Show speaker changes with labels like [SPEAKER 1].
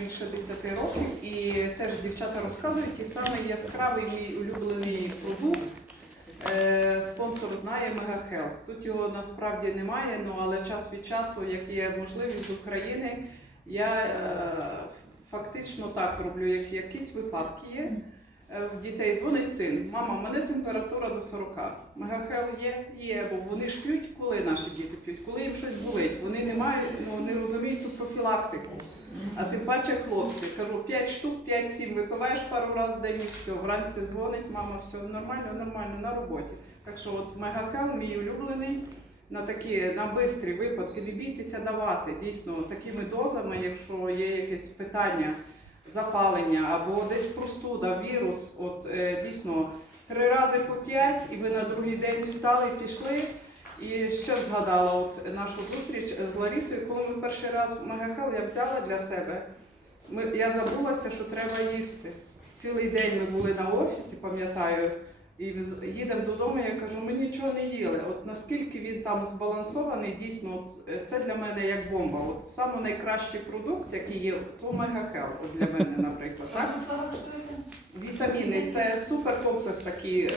[SPEAKER 1] більше 10 років, і теж дівчата розказують ті самий яскравий мій улюблений продукт. Е, Спонсор знає Мегахел. Тут його насправді немає, ну але час від часу, як є можливість з України, я е, фактично так роблю, як якісь випадки є. Е, В дітей дзвонить син, мама, в мене температура до 40. Мегахел є, є, бо вони ж п'ють, коли наші діти п'ють, коли їм щось болить. Вони не мають, ну не розуміють ту профілактику. А тим паче хлопці, кажу, 5 штук, 5-7 випиваєш пару разів в день і все. Вранці дзвонить, мама, все нормально, нормально, на роботі. Так що от мегахел, мій улюблений, на такі на бистрі випадки, не бійтеся давати дійсно такими дозами, якщо є якесь питання, запалення або десь простуда, вірус, от е, дійсно три рази по п'ять, і ви на другий день встали, пішли. І ще згадала от нашу зустріч з Ларісою, коли ми перший раз в Мегахел я взяла для себе. Ми, я забулася, що треба їсти. Цілий день ми були на офісі, пам'ятаю, і їдемо додому, я кажу, ми нічого не їли. От наскільки він там збалансований, дійсно, от, е, це для мене як бомба. От саме найкращий продукт, який є, то Мегахел для мене, наприклад. Так? Вітаміни це суперкомплекс такий. е,